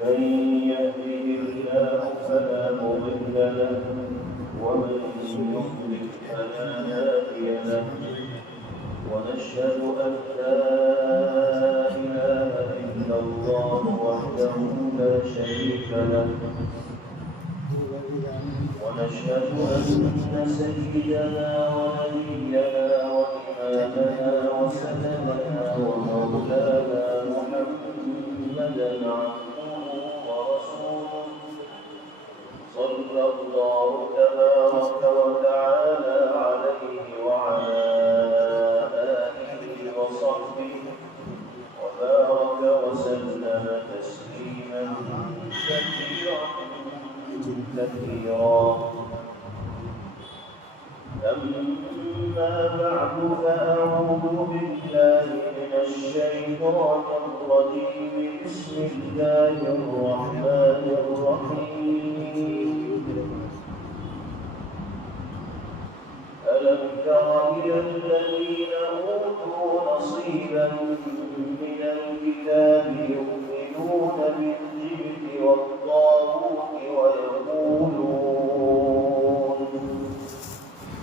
من يهده الله فلا مضل له ومن يضلل فلا هادي له ونشهد أن لا إله إلا الله وحده لا شريك له ونشهد أن سيدنا ونبينا وإمامنا وسندنا ومولانا محمدا عبده ورسوله صلى الله تبارك وتعالى عليه وعلى آله وصحبه وبارك وسلم تسليما كثيرا أما بعد فأعوذ بالله من الشيطان الرجيم بسم الله الرحمن الرحيم ألم تر إلى الذين أوتوا نصيبا من الكتاب يؤمنون بالجبت والطاغوت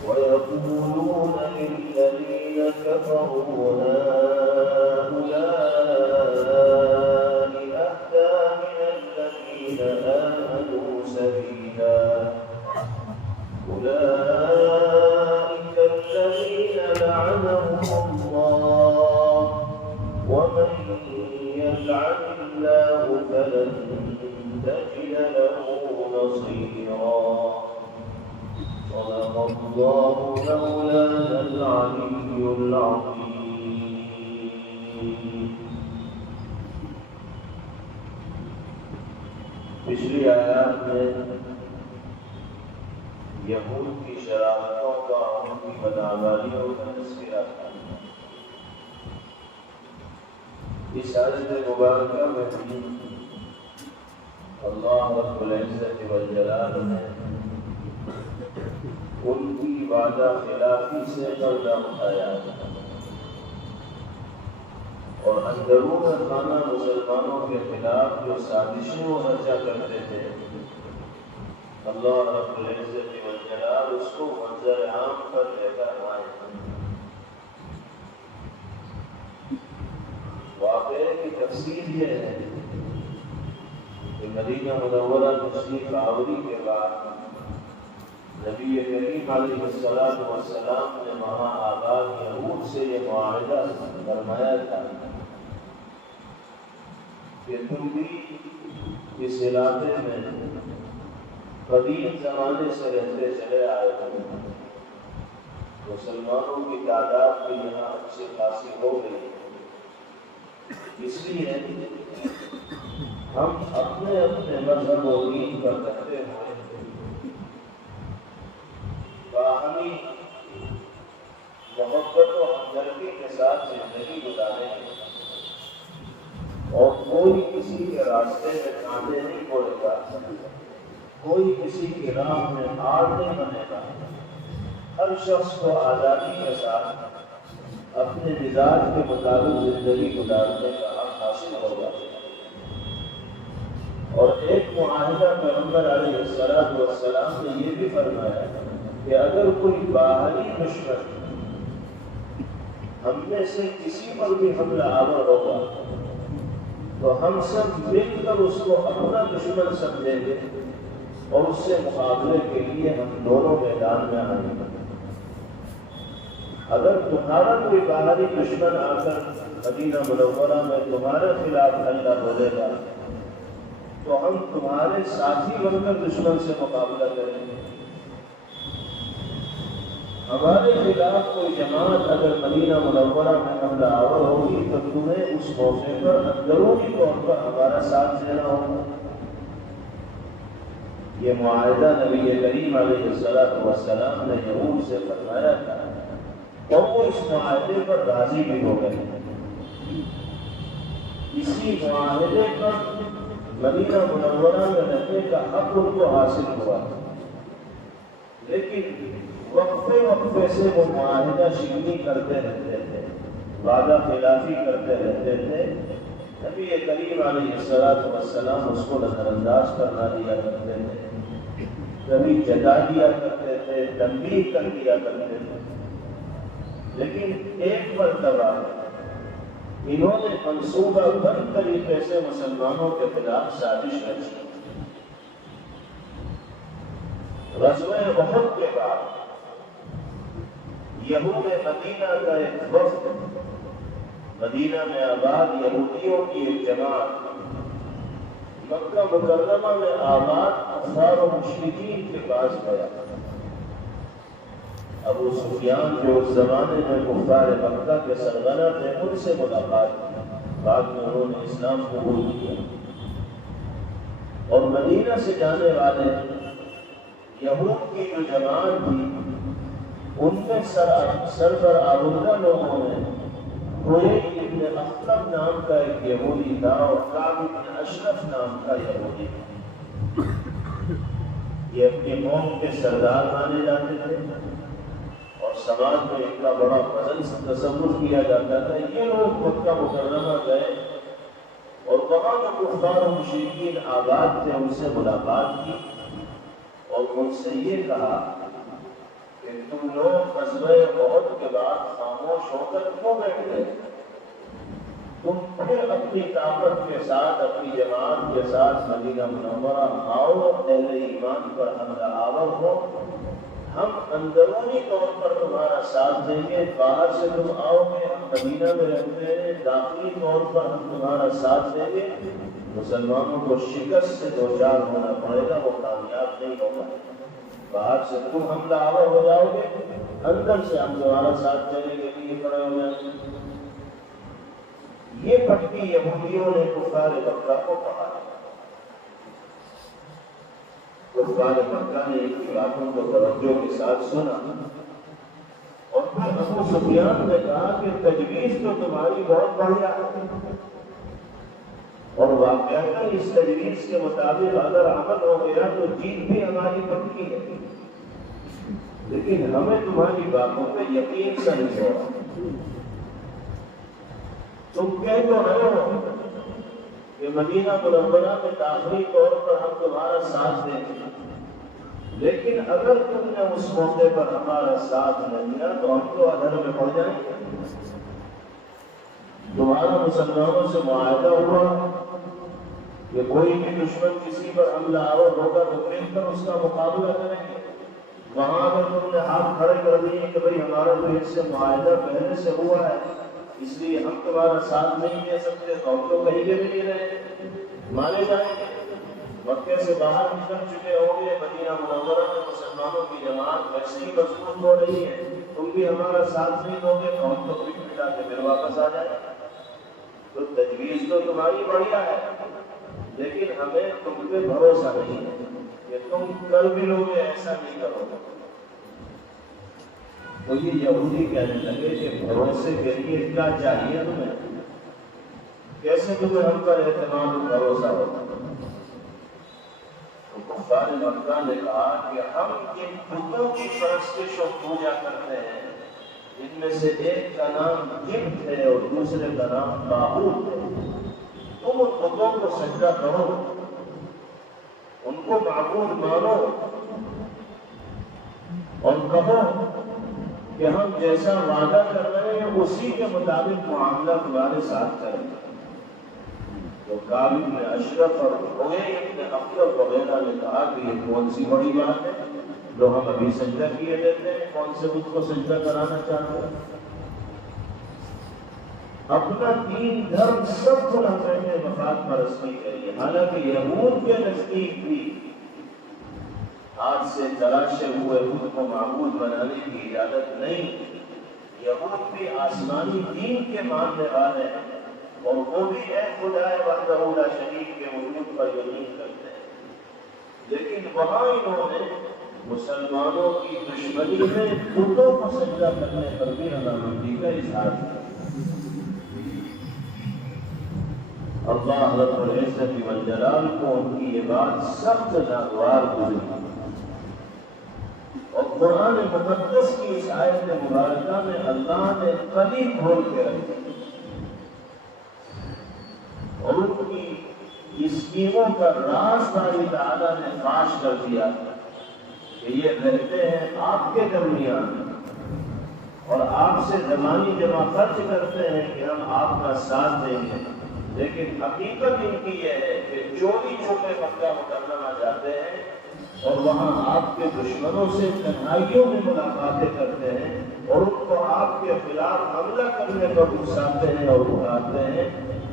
ويقولون للذين كفروا هؤلاء أهدى من الذين آمنوا سبيلا أولئك الذين لعنهم الله ومن يلعن الله فلن تجد له نصيرا صدق الله مولانا العلي العظيم. پچھلی آیات میں یہود کی شرارتوں کا ان کی بدعمالیوں کا تذکرہ تھا. اس آیت مبارکہ میں اللہ رب العزت والجلال نے ان کی وعدہ خلافی سے پردہ اٹھایا اور اندرون خانہ مسلمانوں کے خلاف جو سازشیں وہ رچا کرتے تھے اللہ رب العزت والجلال اس کو منظر عام پر لے کر آئے. واقعے کی تفصیل یہ ہے کہ مدینہ منورہ تشریف آوری کے بعد نبی کریم علیہ السلام نے وہاں آباد یہود سے یہ معاہدہ فرمایا تھا کہ تم بھی اس علاقے میں قدیم زمانے سے رہتے چلے آئے ہو. مسلمانوں کی تعداد بھی یہاں اچھی خاصی ہو گئی ہے. اس لیے ہم اپنے اپنے مذہب و دین پر رہتے ہوئے باہمی محبت و ہمدردی کے ساتھ زندگی گزاریں اور کوئی کسی کے راستے میں کانٹے نہیں پڑے گا, کوئی کسی کی راہ میں آڑ نہیں بنے گا. ہر شخص کو آزادی کے ساتھ اپنے مزاج کے مطابق زندگی گزارنے کا حق حاصل ہوگا. اور ایک معاہدہ پیغمبر علیہ السلام نے یہ بھی فرمایا کہ اگر کوئی باہری دشمن ہم میں سے کسی پر بھی حملہ آور ہوگا تو ہم سب مل کر اس کو اپنا دشمن سمجھیں گے اور اس سے مقابلے کے لیے ہم دونوں میدان میں آئیں گے. اگر تمہارا کوئی باہری دشمن آ کر مدینہ منورہ میں تمہارے خلاف حملہ بولے گا تو ہم تمہارے ساتھی بن کر دشمن سے مقابلہ کریں گے. ہمارے خلاف کوئی جماعت اگر مدینہ منورہ میں حملہ آور ہوگی تو تمہیں اس موقع پر اندرونی طور پر ہمارا ساتھ دینا ہوگا. یہ معاہدہ نبی کریم علیہ السلام نے یہود سے فرمایا تھا اور وہ اس معاہدے پر راضی بھی ہو گئے. اسی معاہدے پر مدینہ منورہ میں رہنے کا حق ان کو حاصل ہوا. لیکن وقفے وقفے سے وہ معاہدہ شکنی کرتے رہتے تھے, وعدہ خلافی کرتے رہتے تھے نبی کریم علیہ السلام اس کو نظر انداز کرنا دیا کرتے تھے، کبھی جگہ دیا کرتے تھے، تنبیہ کر دیا کرتے تھے، لیکن ایک مرتبہ انہوں نے منصوبہ بند طریقے سے مسلمانوں کے خلاف سازش رچی۔ غزوہ احد کے بعد یہود مدینہ کا ایک وفد، مدینہ میں آباد یہودیوں کی ایک جماعت مکہ مکرمہ میں آباد کفار و مشرکین کے پاس گیا۔ ابو سفیان جو اس زمانے میں کفار مکہ کے سرغنہ تھے، ان سے ملاقات کی، بعد میں انہوں نے اسلام قبول کیا، اور مدینہ سے جانے والے یہود کی جو جماعت تھی، ان میں سربر آبودہ لوگوں نے حویل ابن اخطب نام کا ایک یہودی تھا اور کعب بن اشرف نام کا یہودی تھا۔ یہ اپنی قوم کے سردار مانے جاتے تھے اور سماج میں ان کا بڑا فضل تصور کیا جاتا تھا۔ یہ لوگ مکہ مکرمہ گئے اور وہاں جو کفار و مشرکین آباد تھے ان سے ملاقات کی اور ان سے یہ کہا کہ تم لوگ غزوہ احد کے بعد خاموش ہو کر کیوں بیٹھ گئے؟ تم پھر اپنی طاقت کے ساتھ، اپنی جماعت کے ساتھ مدینہ منورہ آؤ، اہل ایمان پر حملہ آور ہو، ہم اندرونی طور پر تمہارا ساتھ دیں گے، باہر سے تم آؤ گے، ہم مدینہ میں رہتے ہیں، داخلی طور پر ہم تمہارا ساتھ دیں گے، مسلمانوں کو شکست سے دوچار ہونا پڑے گا، وہ کامیاب نہیں ہوگا۔ باہر سے تم حملہ آور ہو جاؤ گے، اندر سے ہم تمہارا ساتھ دینے کے لیے کھڑے ہو جائیں گے۔ یہ پٹی یہودیوں نے کفار مکہ کو کہا۔ کفار مکہ نے ان کی باتوں کو توجہ کے ساتھ سنا اور پھر ابو سفیان نے کہا کہ تجویز تو تمہاری بہت بڑھیا ہے، اور واقعہ اس تجویز کے مطابق اگر عمل ہو گیا تو جیت بھی ہماری پکی ہے، لیکن ہمیں تمہاری باتوں پہ یقین سا نہیں ہو رہا۔ تم کہہ تو رہے ہو کہ مدینہ منورہ میں داخلی طور پر ہم تمہارا ساتھ دیں گے، لیکن اگر تم نے اس موقع پر ہمارا ساتھ نہ دیا تو ہم تو ادھر میں پڑ جائیں گے۔ تمہارا مسلمانوں سے معاہدہ ہوا کہ کوئی بھی دشمن کسی پر حملہ آور ہوگا تو مل کر اس کا مقابلہ کریں گے۔ وہاں اگر تم نے ہاتھ کھڑے کر دیے کہ بھئی ہمارا تو اس سے معاہدہ پہلے سے ہوا ہے، اس لیے ہم تمہارا ساتھ نہیں دے سکتے، تو ہم تو کہیں بھی نہیں رہے، مانے جائیں گے۔ مکے سے باہر نکل چکے ہوں گے، مدینہ منورہ میں مسلمانوں کی جماعت ویسے ہی مضبوط ہو رہی ہے، تم بھی ہمارا ساتھ نہیں دو گے تو ہم تو پیٹ پٹا کے پھر واپس آ جائیں۔ تو تجویز تو تمہاری بڑھیا ہے، لیکن ہمیں تم پہ بھروسہ نہیں ہے کہ تم کر بھی لو گے، ایسا نہیں کرو گے۔ تو یہ یہودی کہنے لگے کہ بھروسے کے لیے کیا چاہیے تمہیں، کیسے تمہیں ہم پر اعتماد و بھروسہ ہوگا؟ تو کفار مکہ نے کہا کہ ہم جن بتوں کی پرستش و پوجا کرتے ہیں ان میں سے ایک کا نام جبت ہے اور دوسرے کا نام طاغوت ہے، تم ان بتوں کو سجدہ کرو، ان کو معبود مانو اور کہو کہ ہم جیسا وعدہ کر رہے ہیں اسی کے مطابق معاملہ تمہارے ساتھ کریں گے۔ تو کعب بن اشرف اور حویل ابن اخطب وغیرہ نے کہا کہ یہ کون سی بڑی بات ہے جو ہم ابھی سجدہ کیے دیتے ہیں، کون سے بت کو سجدہ کرانا چاہتے ہیں؟ اپنا دین دھرم سب کو نہ مفاد پرستی کریے، حالانکہ یہود کے نزدیک بھی ہاتھ سے تراشے ہوئے بت کو معبود بنانے کی اجازت نہیں۔ یہود بھی آسمانی دین کے ماننے والے ہیں اور وہ بھی ایک خدائے وحدہ لا شریک کے وجود پر یقین کرتے ہیں، لیکن وہاں انہوں نے مسلمانوں کی دشمنی میں بتوں کو سجدہ کرنے پر بھی رضامندی کا اظہار کیا۔ اللہ رب العزت والجلال کو ان کی یہ بات سخت ناگوار گزری، اور قرآن مقدس کی اس آیت مبارکہ میں اللہ نے کلی کھول کے رکھی۔ اور ان کی اسکیموں کا راز باری تعالیٰ نے فاش کر دیا کہ یہ رہتے ہیں آپ کے درمیان اور آپ سے زمانی جمع خرچ کرتے ہیں کہ ہم آپ کا ساتھ دیں گے، لیکن حقیقت ان کی یہ ہے کہ چوری چھپے مکہ مکرمہ جاتے ہیں اور وہاں آپ کے دشمنوں سے تنہائیوں میں ملاقاتیں کرتے ہیں اور ان کو آپ کے خلاف حملہ کرنے پر اکساتے ہیں اور اٹھاتے ہیں،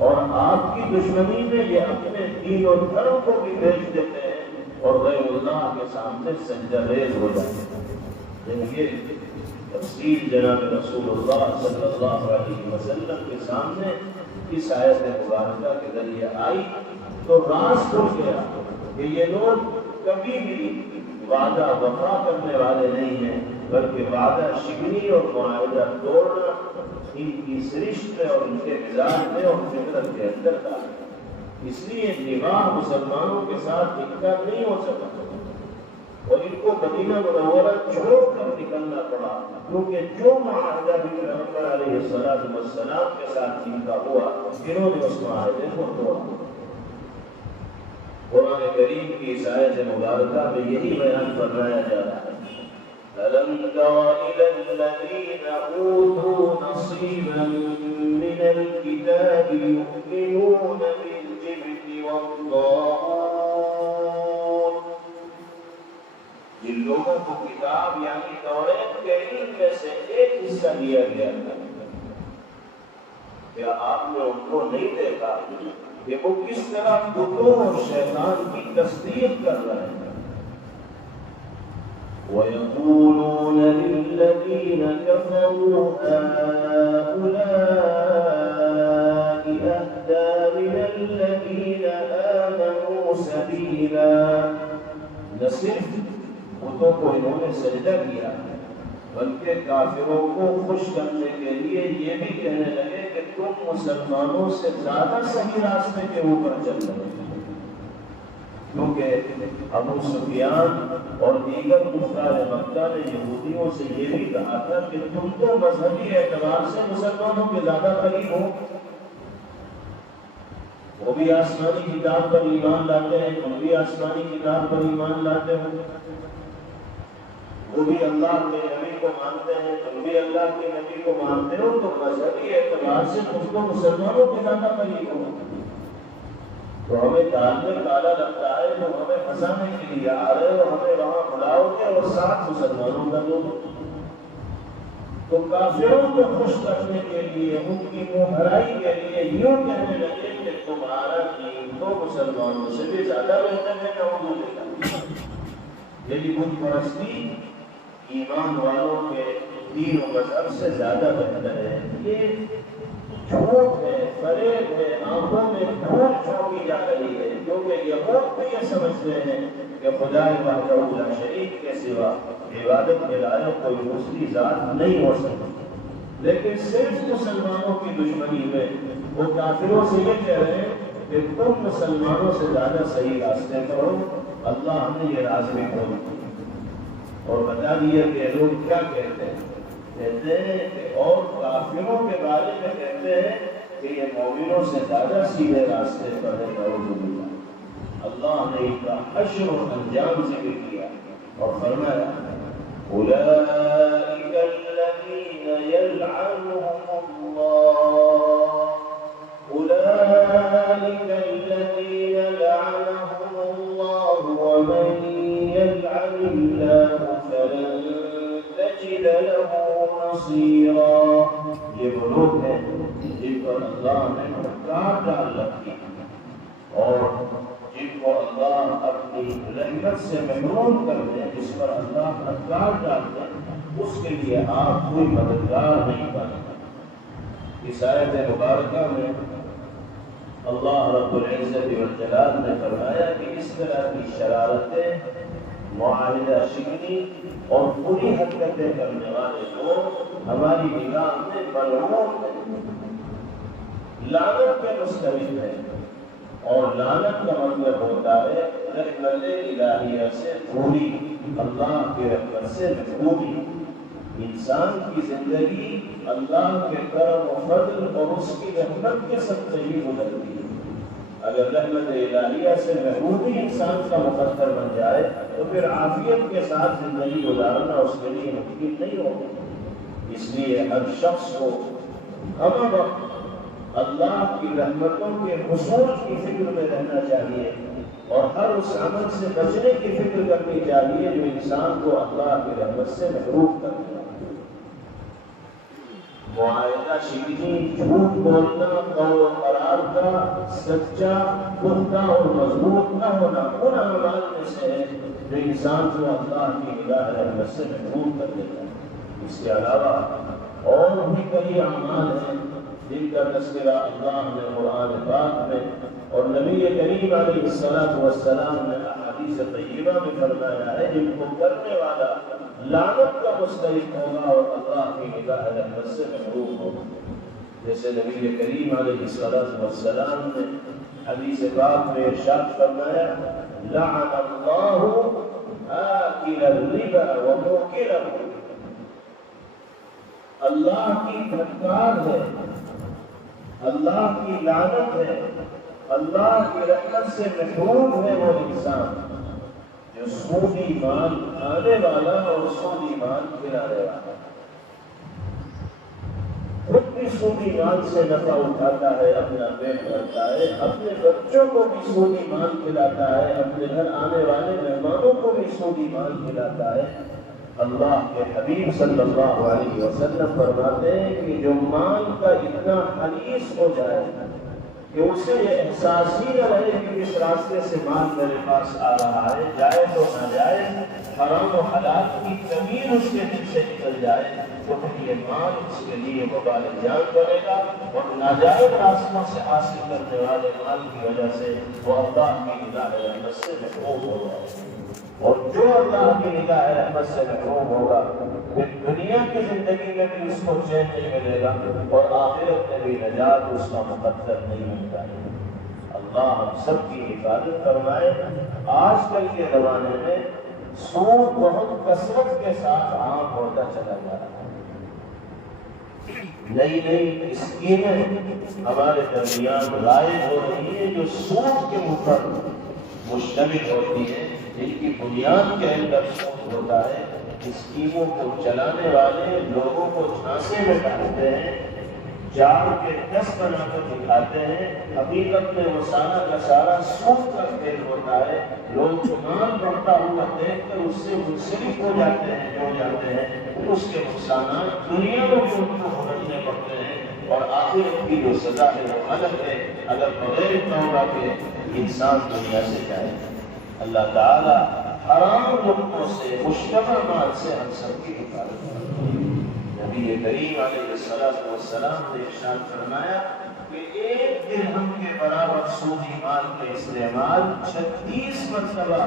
اور آپ کی دشمنی میں یہ اپنے دین اور دھرم کو بھی بیچ دیتے ہیں اور غیر اللہ کے سامنے سجدہ ریز ہو جاتے ہیں۔ یہ تفصیل جناب رسول اللہ صلی اللہ علیہ وسلم کے سامنے اس آیت مبارکہ کے ذریعے آئی تو راز کھل گیا کہ یہ لوگ کبھی بھی وعدہ وفا کرنے والے نہیں ہیں، بلکہ وعدہ شکنی اور معاہدہ توڑنا ان کی سرشت میں اور ان کے مزاج میں اور فطرت کے اندر تھا۔ اس لیے نکاح مسلمانوں کے ساتھ نکاح نہیں ہو سکتا اور ان کو مدینہ منورہ چھوڑ کر نکلنا پڑا، کیونکہ جو معاہدہ بھی پیغمبر علیہ السلام کے ساتھ جن کا ہوا انہوں نے اس معاہدے کو توڑا۔ قرآن کریم کی اس آیت مبارکہ میں یہی بیان فرمایا جا رہا ہے، أَلَمْ تَرَ إِلَى الَّذِينَ أُوتُوا نَصِيبًا مِنَ الْكِتَابِ يُؤْمِنُونَ بِالْجِبْتِ وَالطَّاغُوتِ۔ جن لوگوں کو کتاب یعنی توریت کے علم میں سے ایک حصہ دیا گیا تھا، کیا آپ نے ان کو نہیں دیکھا کہ وہ کس طرح بتوں اور شیطان کی تصدیق کر رہے ہیں؟ وَيَقُولُونَ لِلَّذِينَ كَفَرُوا هَؤُلَاءِ أَهْدَىٰ مِنَ الَّذِينَ آمَنُوا سَبِيلًا۔ نہ صرف بتوں کو انہوں نے سجدہ کیا بلکہ کافروں کو خوش کرنے کے لیے یہ بھی کہنے لگے کہ تم مسلمانوں سے زیادہ صحیح راستے کے اوپر چل رہے ہیں، کیونکہ ابو سفیان اور دیگر کفار مکہ نے یہودیوں سے یہ بھی کہا تھا کہ تم تو مذہبی اعتبار سے مسلمانوں کے زیادہ قریب ہو، وہ بھی آسمانی کتاب پر ایمان لاتے ہیں، تم بھی آسمانی کتاب پر ایمان لاتے ہو، وہ بھی اللہ کے نبی کو مانتے ہیں، تم بھی اللہ کے نبی کو مانتے ہو، تو مذہبی اعتبار سے تم کو مسلمانوں کے زیادہ قریب ہو۔ تو ہمیں دال میں کالا لگتا ہے، تو ہمیں پھنسانے کے لیے آ رہے ہو، ہمیں وہاں بلاؤ گے اور ساتھ مسلمانوں کا دو۔ تو کافروں کو خوش کرنے کے لیے، ان کی منہ بھرائی کے لیے یوں کہنے لگے کہ تمہارا دین تو مسلمانوں سے بھی زیادہ بہتر ہے، نعوذ باللہ۔ یہی بت پرستی ایمان والوں کے دین و مذہب سے زیادہ بہتر ہے۔ یہ جھوٹ ہے، فریب ہے، آنکھوں میں دھول جھونکی جا رہی ہے، کیونکہ یہود بھی یہ سمجھتے ہیں کہ خدا وحدہ لا شریک کے سوا عبادت کے لائق کوئی دوسری ذات نہیں ہو سکتی، لیکن صرف مسلمانوں کی دشمنی میں وہ کافروں سے یہ کہہ رہے ہیں کہ تم مسلمانوں سے زیادہ صحیح راستے پر ہو۔ اللہ نے یہ راز بھی کھول اور بتا دیا کہ لوگ کیا کہتے ہیں کہ اور کافروں کے بارے میں کہتے ہیں کہ یہ مومنوں سے زیادہ سیدھے راستے پر ہے، نعوذ باللہ۔ اللہ نے ان کا حشر و انجام ذکر کیا اور فرمایا أولئك الذين يلعنهم الله، أولئك الذين لعنهم الله ومن يلعن الله فلن تجد له نصيرا۔ یہ وہ لوگ ہیں جن پر اللہ نے کاٹ ڈال رکھی اور جن کو اللہ اپنی رحمت سے محروم کر دے، جس پر اللہ کاٹ ڈال دے، اس کے لیے آپ کوئی مددگار نہیں بنے۔ اس آیت مبارکہ میں اللہ رب العزت والجلال نے فرمایا کہ اس طرح کی شرارتیں، معاہدہ شکنی اور بری حرکتیں کرنے والے لوگ ہماری نگاہ میں ملعون ہیں، لعنت کے مستحق ہیں، اور لعنت کا مطلب ہوتا ہے رحمت الہیہ سے دوری، اللہ کی رحمت سے محرومی۔ انسان کی زندگی اللہ کے کرم و فضل اور اس کی رحمت کے سب سے ہی گزرتی ہے، اگر رحمت الہیہ سے محرومی انسان کا مقدر بن جائے تو پھر عافیت کے ساتھ زندگی گزارنا اس کے لیے ممکن نہیں ہوگا۔ اس لیے ہر شخص کو ہم وقت اللہ کی رحمتوں کے حصول کی فکر میں رہنا چاہیے اور ہر اس عمل سے بچنے کی فکر کرنی چاہیے جو انسان کو اللہ کی رحمت سے محروم کر دے۔ معاہدہ شکنی، جھوٹ بولنا، قول و قرار کا سچا، پختہ اور مضبوط نہ ہونا ان اعمال میں سے ہے جو انسان کو اللہ کی نگاہ رحمت سے محروم کر دیتا ہے۔ اس کے علاوہ اور بھی کئی اعمال ہیں جن کا تذکرہ اللہ نے قرآن پاک میں اور نبی کریم علیہ السلام نے احادیث طیبہ میں فرمایا ہے جن کو کرنے والا لعنت کا مستحق ہوگا اور اللہ کی نگاہ رحمت سے محروم ہوگا۔ جیسے نبی کریم علیہ السلام نے حدیث پاک میں ارشاد فرمایا لعن اللہ آکل الربا وموکلہ، اللہ کی دھنکار ہے، اللہ کی لعنت ہے، اللہ کی رحمت سے محروم ہے وہ انسان جو سودی مال کھانے والا اور سودی مال کھلانے والا، خود بھی سودی مال سے نفع اٹھاتا ہے، اپنا پیٹ بھرتا ہے، اپنے بچوں کو بھی سودی مال کھلاتا ہے، اپنے گھر آنے والے مہمانوں کو بھی سودی مال کھلاتا ہے۔ اللہ کے حبیب صلی اللہ علیہ وسلم فرماتے ہیں کہ جو مال کا اتنا حریص ہو جائے کہ اسے یہ احساس ہی نہ رہے کہ اس راستے سے مال میرے پاس آ رہا ہے، جائز و ناجائز، حرام و حلال کی تمیز اس کے دل سے نکل جائے تو پھر یہ مال اس کے لیے وبال جان بنے گا اور ناجائز راستوں سے حاصل کرنے والے مال کی وجہ سے وہ اللہ کی نگاہ رحمت سے محروم ہو جائے گا۔ اور جو اللہ کی نگاہ رحمت سے محروم ہوگا پھر دنیا کی زندگی میں بھی اس کو چین نہیں ملے گا اور آخرت میں بھی نجات اس کا مقدر نہیں ملتا ہے۔ اللہ ہم سب کی حفاظت فرمائے۔ آج کل کے زمانے میں سود بہت کثرت کے ساتھ عام ہوتا چلا جا رہا ہے۔ نئی نئی اسکیمیں ہمارے درمیان رائج ہو رہی ہیں جو سود کے اوپر مشتمل ہوتی ہیں، جن کی بنیاد کے اندر سود ہوتا ہے۔ اسکیموں کو چلانے والے لوگوں کو جھانسے میں ڈالتے ہیں، جال کے 10 بنا کر دکھاتے ہیں، حقیقت میں وہ سارا کا سارا سود کا کھیل ہوتا ہے۔ لوگ ایمان بڑھتا ہوا دیکھ کر اس سے منسلک ہو جاتے ہیں، جڑ جاتے ہیں، اس کے نقصانات دنیا میں بھی ان کو بھگتنے پڑتے ہیں اور آخرت کی جو سزا ہے وہ الگ ہے اگر بغیر توبہ کے انسان دنیا سے جائے۔ اللہ تعالی حرام لقموں سے، مشتبہ مال سے ہم سب کی حفاظت کرے۔ نبی کریم علیہ السلام نے ارشاد فرمایا کہ 1 درہم کے برابر سودی مال کا استعمال 36 مرتبہ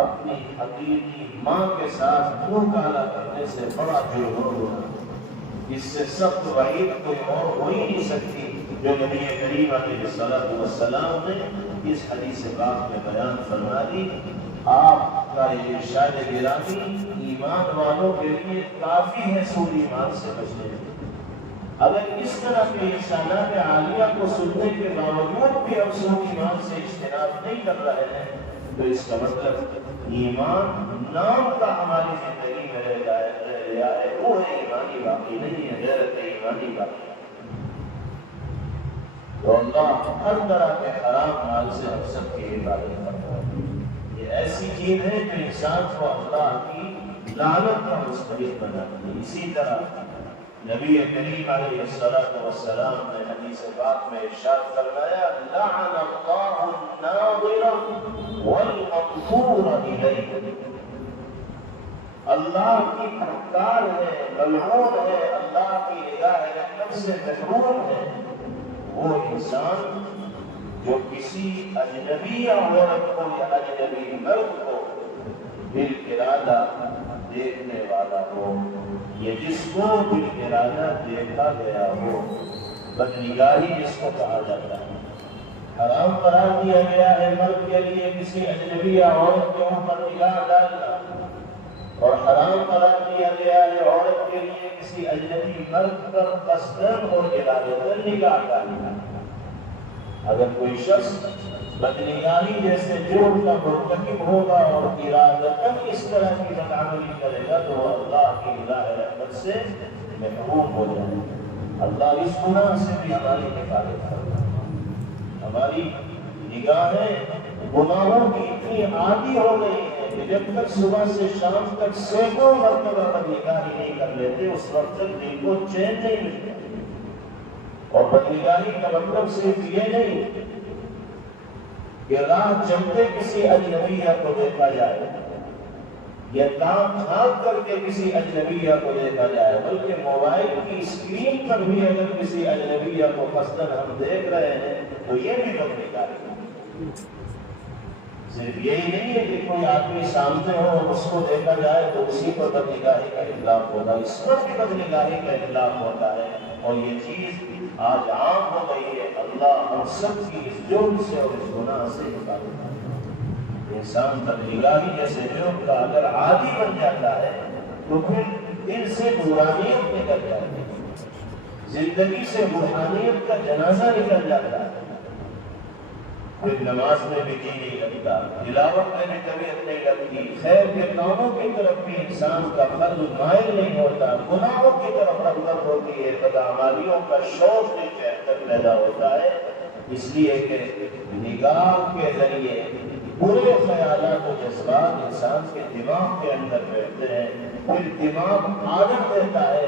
اپنی حقیقی ماں کے ساتھ منہ کالا کرنے سے بڑا جرم ہوگا۔ اس سے سخت وعید کوئی اور ہو ہی نہیں سکتی جو نبی کریم علیہ السلام نے اس حدیث پاک میں بیان فرما دی۔ آپ کا یہ ارشاد گرامی ایمان والوں کے لیے کافی ہے سودی مال سے بچنے کے۔ اگر اس طرح کے ارشادات عالیہ کو سننے کے باوجود بھی اب سودی مال سے اجتناب نہیں کر رہے ہیں تو اس کا مطلب ایمان نام کا ہماری زندگی میں رہ گیا ہے، روح ایمانی باقی نہیں ہے، غیرت ایمانی باقی ہے۔ تو اللہ ہر طرح کے حرام مال سے ہم سب کی حفاظت کرتا ہے۔ یہ ایسی چیز ہے جو انسان کو اللہ کی لعنت کا مستحق بناتی ہے۔ اسی طرح نبی کریم علیہ السلام نے حدیث پاک میں ارشاد فرمایا لعن اللہ الناظر والمنظور الیہ، اللہ کی پھٹکار ہے، ملعون ہے، اللہ کی نگاہ رحمت سے محروم ہے وہ انسان جو کسی اجنبی عورت کو یا اجنبی مرد کو بالارادہ دیکھنے والا ہو، یہ جس کو بالارادہ دیکھا گیا ہو، بدنگاہی جس کو کہا جاتا ہے۔ حرام قرار دیا گیا ہے مرد کے لیے کسی اجنبی عورت کے اوپر نگاہ ڈالنا، اور حرام قرار دیا گیا ہے عورت کے لیے کسی اجنبی مرد پر قصداً اور ارادتاً نگاہ ڈالنا۔ اگر کوئی شخص بدنگاہی جیسے جرم کا مرتکب ہوگا اور ارادتاً اس طرح کی بدعملی کرے گا تو وہ اللہ کی الہ رحمت سے محروم ہو جائے گا۔ اللہ اس گناہ سے بھی ہماری حفاظت کرتا ہے۔ ہماری نگاہیں گناہوں کی اتنی عادی ہو گئی ہیں کہ جب تک صبح سے شام تک سینکڑوں مرتبہ بدنگاہی نہیں کر لیتے اس وقت تک دل کو چین نہیں ملتا۔ اور بدنگاہی کا مطلب صرف یہ نہیں کہ راہ چلتے کسی اجنبیہ کو دیکھا جائے یا کام کھانک کر کے کسی اجنبیہ کو دیکھا جائے، بلکہ موبائل کی اسکرین پر بھی اگر کسی اجنبیہ کو قصداً ہم دیکھ رہے ہیں تو یہ بھی بدنگاہی ہے۔ صرف یہی نہیں ہے کہ کوئی آدمی سامنے ہو اور اس کو دیکھا جائے تو اسی پر بدنگاہی کا اطلاق ہوگا، اس پر بھی بدنگاہی کا اطلاق ہوتا ہے، اور یہ چیز آج عام ہو گئی ہے۔ اللہ ہم سب کی اس جرم سے اور اس گناہ سے حفاظت کرے۔ انسان بدنگاہی جیسے جرم کا اگر عادی بن جاتا ہے تو پھر دل سے نورانیت نکل جاتی ہے، زندگی سے روحانیت کا جنازہ نکل جاتا ہے، پھر نماز میں بھی جی نہیں لگتا، تلاوت میں بھی طبیعت نہیں لگتی، خیر کے کاموں کی طرف بھی انسان کا قلب مائل نہیں ہوتا، گناہوں کی طرف رغبت ہوتی ہے، بدعمالیوں کا شوق دل کے اندر پیدا ہوتا ہے، اس لیے کہ نگاہ کے ذریعے برے خیالات و جذبات انسان کے دماغ کے اندر بیٹھتے ہیں، پھر دماغ عادت دیتا ہے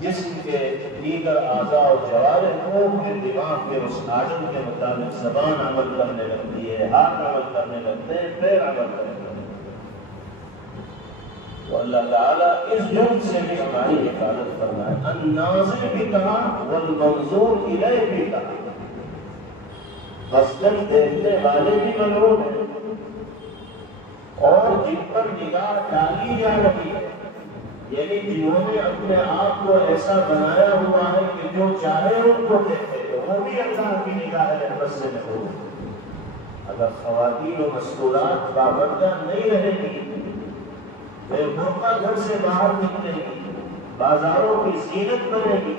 جسم کے دیگر اعضاء و جوارح کو، پھر دماغ کے اس عادت کے مطابق زبان عمل کرنے لگتی ہے، ہاتھ عمل کرنے لگتے ہیں، پیر عمل کرنے لگتے ہیں۔ تو اللہ تعالیٰ اس جرم سے بھی ہماری حفاظت فرمائے۔ الناظر بھی کہا والمنظور الیہ بھی کہا، قصداً دیکھنے والے بھی ملعون ہیں اور جن پر نگاہ ڈالی جا رہی ہے، یعنی جنہوں نے اپنے آپ کو ایسا بنایا ہوا ہے کہ جو چاہے ان کو دیکھے تو وہ بھی اللہ کی نگاہ رحمت سے محروم ہے۔ اگر خواتین و مستورات پابندہ نہیں رہیں گی، بے برقع گھر سے باہر نکلیں گی، بازاروں کی زینت بنے گی،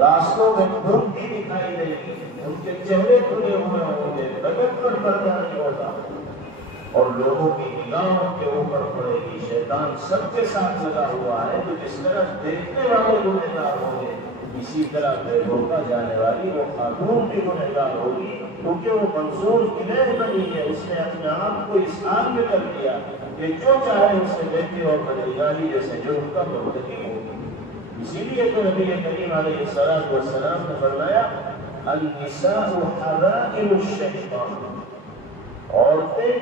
راستوں میں دھوپ بھی دکھائی دے گی، ان کے چہرے کھلے ہوئے ہوں گے، بدن پر پردہ نہیں ہوگا اور لوگوں کی نگاہوں کے اوپر پڑے گی، شیطان سب کے ساتھ لگا ہوا ہے، تو جس طرح دیکھنے والے گنہگار ہوں گے اسی طرح بے برقع جانے والی وہ خاتون بھی گنہگار ہوگی، کیونکہ وہ منظور الیہ بنی ہے، اس نے اپنے آپ کو اس حال میں کر دیا کہ جو چاہے اسے دیکھے اور بدنگاہی جیسے جرم کا مرتکب ہوگی۔ اسی لیے تو نبی کریم علیہ السلام نے فرمایا النساء حرائر الشیطان، عورتیں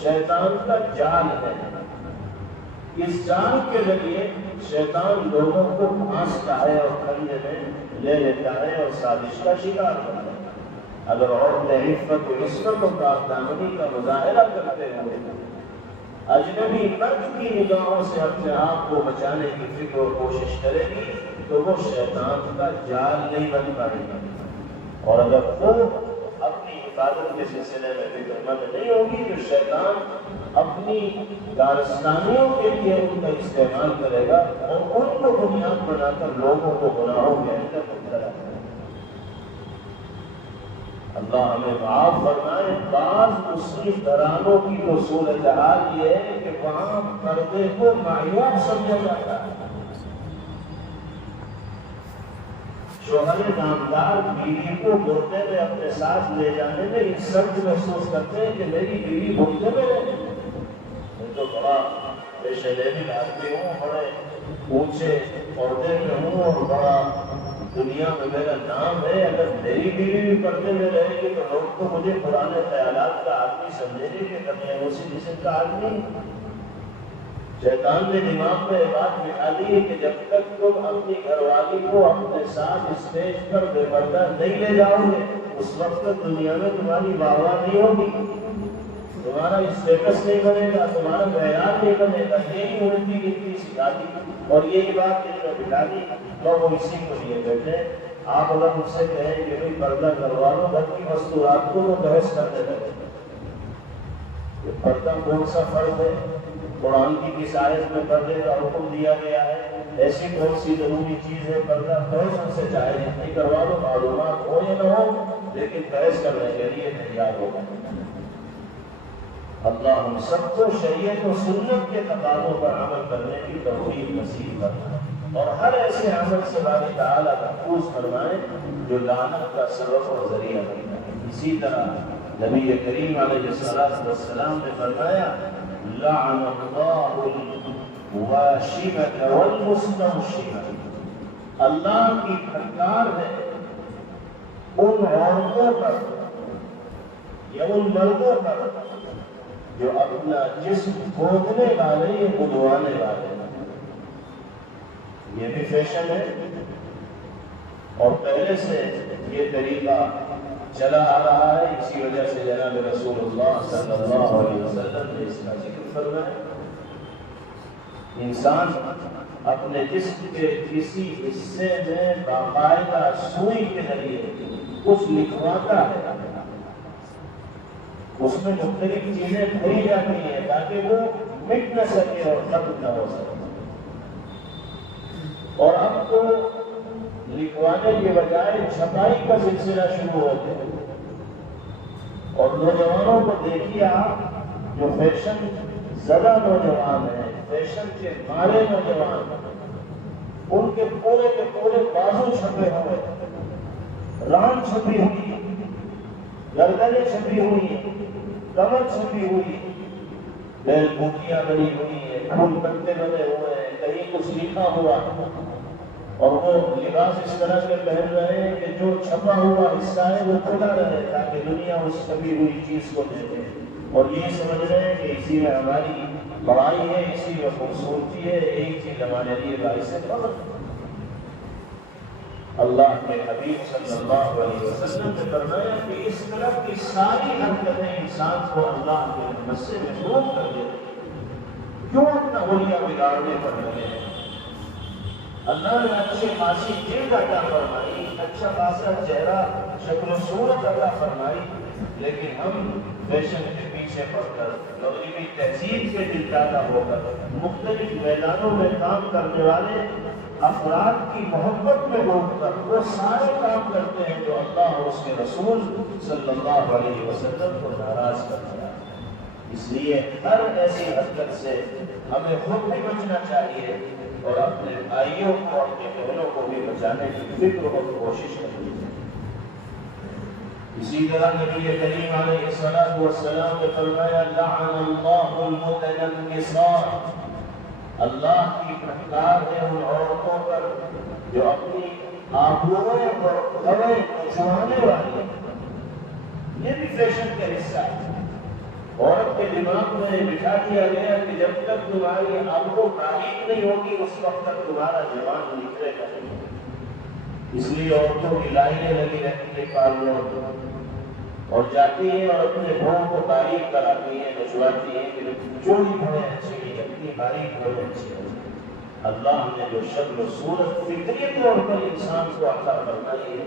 شیطان کا جال ہے، اس جال کے ذریعے شیطان لوگوں کو پھانستا ہے اور کھلنے میں لے لیتا ہے اور سازش کا شکار ہوتا ہے۔ اگر عورتیں عفت و عصمت و پاکدامنی کا مظاہرہ کرتے ہوئے اجنبی مرد کی نگاہوں سے اپنے آپ کو بچانے کی فکر و کوشش کرے گی تو وہ شیطان کا جال نہیں بن پائے گی، اور اگر وہ اپنی حفاظت کے سلسلے میں فکر مند نہیں ہوگی تو شیطان اپنی دارستانیوں کے لیے ان کا استعمال کرے گا اور ان کو بنیاد بنا کر لوگوں کو گناہوں کے اندر مبتلا کرے گا۔ اللہ ہمیں معاف فرمائے۔ بعض مسلم گھرانوں کی تو صورتحال یہ ہے کہ وہاں پردے کو معیوب سمجھا جاتا ہے، شوہر نامدار بیوی کو مردے میں اپنے ساتھ لے جانے میں انسلٹ محسوس کرتے ہیں کہ میری بیوی مردے میں رہے، میں تو بڑا پیشے لینے آدمی ہوں، بڑے اونچے عہدے میں ہوں اور بڑا دنیا میں میرا نام ہے، اگر میری بیوی بھی پردے میں رہے گی تو لوگ تو مجھے پرانے خیالات کا آدمی سمجھے گے کہ کنیاسی جسم کا آدمی۔ شیطان نے دماغ میں بات بٹھا دی ہے کہ جب تک تم اپنی گھر والی کو اپنے ساتھ اسٹیج پر بے پردہ نہیں لے جاؤ گے اس وقت تک دنیا میں تمہاری واہ نہیں ہوگی، تمہارا اسٹیٹس نہیں بنے گا، تمہارا معیار نہیں بنے گا۔ یہی الٹی گنتی سکھا دی اور یہی بات دل میں بٹھا دی تو وہ اسی کو لیے بیٹھے۔ آپ اگر مجھ سے کہیں کہ بھائی پردہ کروا لو گھر کی مستورات کو، وہ بحث کرنے لگے کہ پردہ کون سا فرض ہے، قرآن کی کس آیت میں پردے کا حکم دیا گیا ہے، ایسی کون سی ضروری چیز ہے پردہ، بحث ان سے چاہے جتنی کروا لو، معلومات ہو یا نہ ہو، لیکن بحث کرنے کے لیے تیار ہو۔ اللہ ہم سب کو شریعت و سنت کے تقاضوں پر عمل کرنے کی توفیق نصیب فرمائے، اور ہر ایسے عمل سے باری تعالیٰ محفوظ فرمائے جو لعنت کا سبب اور ذریعہ بنتا ہے۔ اسی طرح نبی کریم علیہ السلام نے فرمایا لعن اللہ الواشمۃ والمستوشمۃ، اللہ کی پھٹکار ہے ان عورتوں پر یا ان مردوں پر جو اپنا جسم کھودنے والے یا کھدوانے والے ہیں۔ یہ بھی فیشن ہے، اور پہلے سے یہ طریقہ چلا آ رہا ہے، اسی وجہ سے جناب رسول اللہ صلی اللہ علیہ وسلم نے اس کا ذکر فرمایا۔ انسان اپنے جسم کے کسی حصے میں باقاعدہ سوئی کے ذریعے کچھ لکھواتا ہے، اس میں مختلف چیزیں بھری جاتی ہیں تاکہ وہ مٹ نہ سکے اور ختم نہ ہو سکے، اور اب تو لکھوانے کے بجائے چھپائی کا سلسلہ شروع ہو گیا، اور نوجوانوں کو دیکھیے آپ، جو فیشن زدہ نوجوان ہیں، فیشن کے مارے نوجوان، ان کے پورے بازو چھپے ہوئے، ران چھپی ہوئی، گردنیں چھپی ہوئی، کمر چھپی ہوئی، بیل بوٹیاں بنی ہوئی ہیں، پھول پتے بنے ہوئے ہیں، کہیں کچھ لکھا ہوا، اور وہ لباس اس طرح کے پہن رہے ہیں کہ جو چھپا ہوا حصہ ہے وہ کھلا رہے تاکہ دنیا اس چھپی ہوئی چیز کو دیکھے، اور یہ سمجھ رہے ہیں کہ اسی میں ہماری بڑائی ہے، اسی میں خوبصورتی ہے، ایک چیز ہمارے لیے باعث فخر۔ اللہ کے حبیب صلی اللہ علیہ وسلم نے فرمایا کہ اس طرح کی ساری حرکتیں انسان کو اللہ کے رحمت سے محروم کر دیتی ہیں، کیوں اپنا حلیہ بگاڑنے پر لگے ہیں؟ اللہ نے اچھی خاصی جلد عطا فرمائی، اچھا خاصا چہرہ، شکل و صورت عطا فرمائی، لیکن ہم فیشن کے پیچھے پڑ کر، مغربی تہذیب کے دل دادا ہو کر، مختلف میدانوں میں کام کرنے والے افراد کی محبت میں ڈوب کر وہ سارے کام کرتے ہیں جو اللہ اور اس کے رسول صلی اللہ علیہ وسلم کو ناراض کرتا ہے۔ اس لیے ہر ایسی حرکت سے ہمیں خود بھی بچنا چاہیے، اور اپنے بھائیوں کو، اپنے بہنوں کو بھی بچانے کی فکر اور کوشش کرنی چاہیے۔ اسی طرح نبی کریم علیہ السلام نے فرمایا لعن اللہ المتنمصات، اللہ کی پھٹکار ہے ان عورتوں پر جو اپنی آبروئیں اور گھریں چھپانے والی ہیں۔ یہ بھی فیشن کا حصہ ہے۔ عورت کے دماغ میں بٹھا دیا گیا کہ جب تک تمہاری آبرو باریک نہیں ہوگی اس وقت تک تمہارا جوان نکلے گا نہیں۔ اس لیے عورتوں کی لائنیں لگی رہتی ہیں پارلروں میں، اور جاتی ہیں اور اپنے بھون کو باریک کراتی ہیں، نچواتی ہیں کہ چوڑی بڑے اچھی نہیں لگتی، باریک بڑے اچھی لگتی۔ اللہ نے جو شکل و صورت فطری طور پر انسان کو عطا فرمائی ہے،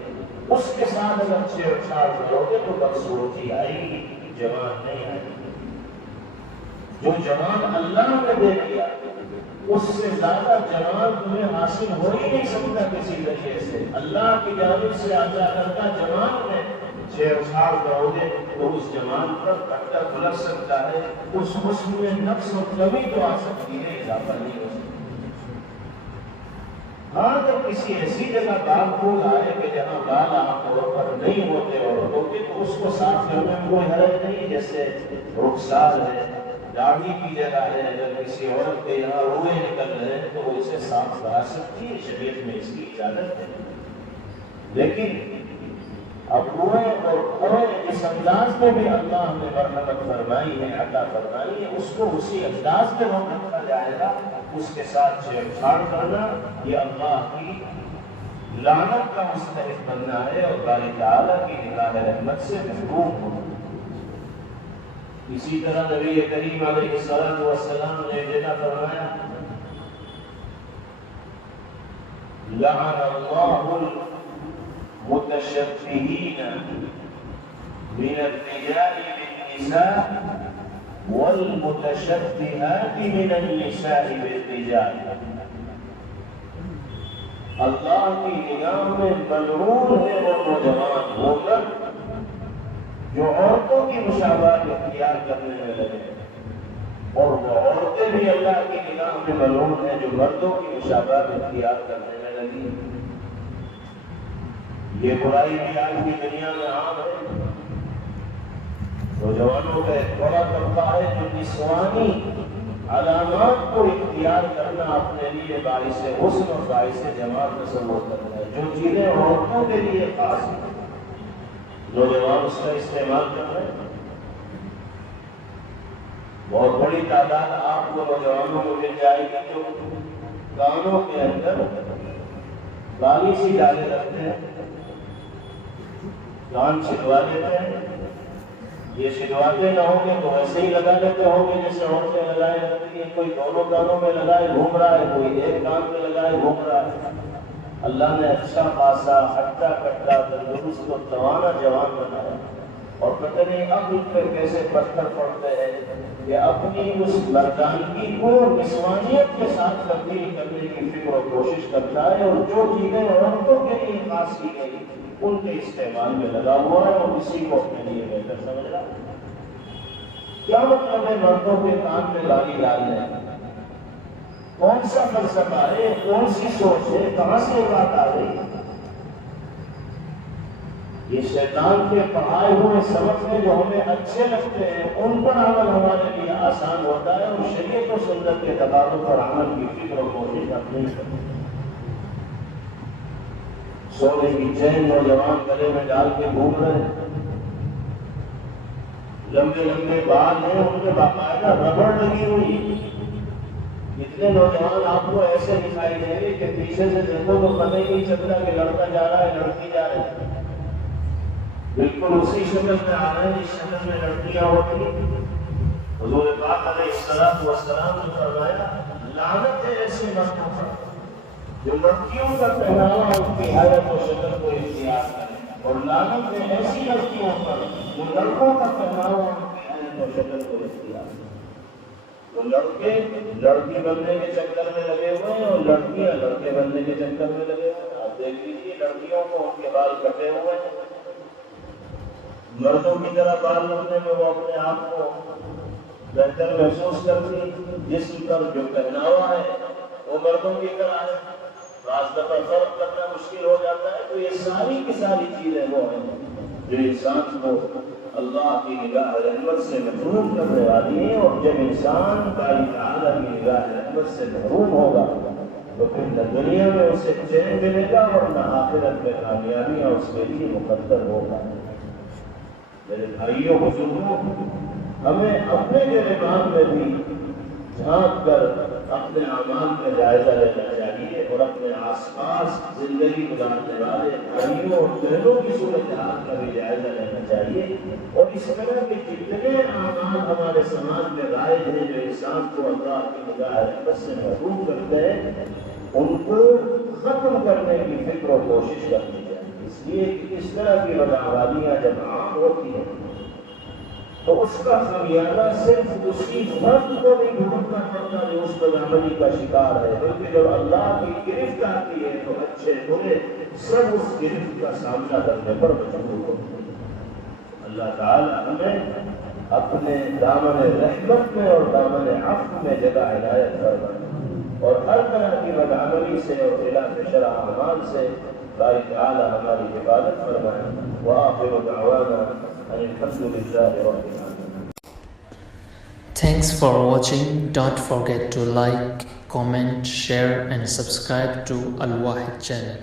اس کے ساتھ اگر چھیڑ چھاڑ کرو گے تو بدصورتی آئے گی، جوان نہیں آئے گی۔ جو جوان اللہ نے دے دیا اس سے زیادہ جوان تمہیں حاصل ہو ہی نہیں سکتا کسی ذریعے سے۔ اللہ کی جانب سے عطا کردہ جوان میں چھیڑ چھاڑ کرو گے تو اس جوان پر کٹا بلٹ سکتا ہے، اس حسن میں نقص و کمی تو آ سکتی ہے، اضافہ نہیں ہو سکتا۔ ہاں جب کسی ایسی جگہ بال پھول آئے کہ جہاں بال عام طور پر نہیں ہوتے عورتوں کے تو اس کو صاف کرنے میں کوئی حرج نہیں، جیسے رخسار ہے، داڑھی کی جگہ ہے، اگر کسی عورت کے یہاں روئے نکل رہے ہیں تو وہ اسے صاف کرا سکتی ہے، شریعت میں اس کی اجازت ہے۔ لیکن اب روئے اور کھوئے اس انداز میں بھی اللہ نے مرحمت فرمائی ہے، عطا فرمائی ہے، اس کو اسی انداز میں روک رکھا جائے گا۔ اس کے ساتھ چھیڑ چھاڑ کرنا یہ اللہ کی لعنت کا مستحق بننا ہے اور باری تعالیٰ کی نگاہ رحمت سے محروم ہونا۔ اسی طرح نبی کریم علیہ السلام نے جگہ فرمایا لعن اللہ المتشبہین من الرجال بالنساء والمتشبهات من النساء بالرجال. اللہ کی نگاہ میں ملعون ہے وہ نوجوان، وہ مرد جو عورتوں کی مشابہت اختیار کرنے میں لگے، اور وہ عورتیں بھی اللہ کی نگاہ میں ملعون ہیں جو مردوں کی مشابہت اختیار کرنے میں لگی. یہ برائی بھی آج کی دنیا میں عام ہے. نوجوانوں کا ایک بڑا طبقہ ہے جو نسوانی علامات کو اختیار کرنا اپنے لیے باعث حسن اور باعث جمال تصور کرنا ہے. جو چیزیں عورتوں کے لیے خاص ہیں نوجوان اس کا استعمال کر رہے ہیں. بہت بڑی تعداد آپ کو نوجوانوں کو مل جائے گی جو کانوں کے اندر بالی سی ڈالے رکھتے ہیں، کان چھلوا لیتے ہیں. یہ چھلواتے نہ ہوں گے تو ویسے ہی لگا لیتے ہوں گے جیسے عورتیں لگائے رکھتی ہیں. کوئی دونوں کانوں میں لگائے گھوم رہا ہے، کوئی ایک کان میں لگائے گھوم رہا ہے. اللہ نے اچھا خاصا ہٹا کٹا تندرست اور توانا جوان بنایا، اور پتہ نہیں اب ان پہ کیسے پتھر پڑتے ہیں کہ اپنی اس مردانگی کو نسوانیت کے ساتھ تبدیل کرنے کی فکر و کوشش کرتا ہے، اور جو چیزیں عورتوں کے لیے خاص کی گئی ان کے استعمال میں لگا ہوا ہے اور اسی کو اپنے لیے بہتر سمجھ رہا ہے. کیا مطلب ہے مردوں کے کان میں بالی ڈالنے؟ کون سا فلسفہ ہے؟ کون سی سوچ ہے؟ کہاں سے بات آ رہی؟ یہ شیطان کے پڑھائے ہوئے سبق میں جو ہمیں اچھے لگتے ہیں ان پر عمل ہمارے لیے آسان ہوتا ہے، اور شریعت و سنت کے تقاضوں پر عمل کی فکر و کوشش اپنی کرتے ہیں. سونے کی چین نوجوان گلے میں ڈال کے گھوم رہے ہیں. لمبے لمبے بال ہیں، ان میں باقاعدہ ربڑ لگی ہوئی. اتنے نوجوان آپ کو ایسے دکھائی دیں گے کہ پیچھے سے دیکھو تو پتہ ہی نہیں چلتا کہ لڑکا جا رہا ہے لڑکی جا رہی ہے. بالکل اسی شکل میں آ رہے ہیں جس شکل میں لڑکیاں ہوتی ہیں. حضور پاک علیہ الصلوۃ والسلام نے فرمایا لعنت ہے ایسے مردوں پر جو لڑکیوں کا پہناوا ان کی حالت و شکل کو اختیار کرے، اور لعنت ہے ایسی لڑکیوں پر جو لڑکوں کا پہناوا ان کی حالت و شکل کو اختیار کرے. تو لڑکے لڑکی بننے کے چکر میں لگے ہوئے ہیں اور لڑکیاں لڑکے بننے کے چکر میں لگے ہوئے ہیں. آپ دیکھ لیجیے لڑکیوں کو ان کے بال کٹے ہوئے ہیں، مردوں کی طرح بال رکھنے میں وہ اپنے آپ کو بہتر محسوس کرتی. جسم پر جو پہناوا ہے وہ مردوں کی طرح ہے. بعض دفعہ فرق کرنا مشکل ہو جاتا ہے. تو یہ ساری کی ساری چیزیں وہ ہیں جو انسان کو اللہ کی نگاہ رحمت سے محروم کرنے والی ہیں، اور جب انسان باری تعالیٰ کی نگاہ رحمت سے محروم ہوگا تو پھر نہ دنیا میں اسے چین ملے گا اور نہ آخرت میں کامیابیاں اس کے لیے مقدر ہوگا. میرے بھائیوں بزرگوں، ہمیں اپنے گریبان میں بھی جھانک کر اپنے اعمال کا جائزہ لینا چاہیے، اور اپنے آس پاس زندگی گزارنے والے بھائیوں اور بہنوں کی صورتحال کا بھی جائزہ لینا چاہیے. اور اس طرح کے جتنے اعمال ہمارے سماج میں رائج ہیں جو انسان کو اللہ کی نگاہ رحمت سے محروم کرتے ہیں ان کو ختم کرنے کی فکر و کوشش کرنی چاہیے. اس لیے کہ اس طرح کی بدعمالیاں جب عام ہوتی ہیں تو اس کا خمیازہ صرف اسی فرد کو نہیں بھگتنا پڑتا جو اس بدعملی کا شکار ہے، بلکہ جب اللہ کی گرفت آتی ہے تو اچھے برے سب اس گرفت کا سامنا کرنے پر مجبور ہوتے ہیں. اللہ تعالی ہمیں اپنے دامن رحمت میں اور دامن عفو میں جگہ عنایت فرمائے، اور ہر طرح کی بدعملی سے اور خلاف شرع اعمال سے باری تعالی ہماری حفاظت فرمائے. وآخر دعوانا ان الحمد للہ رب العالمین. Thanks for watching. Don't forget to like, comment, share and subscribe to Al Wahid channel.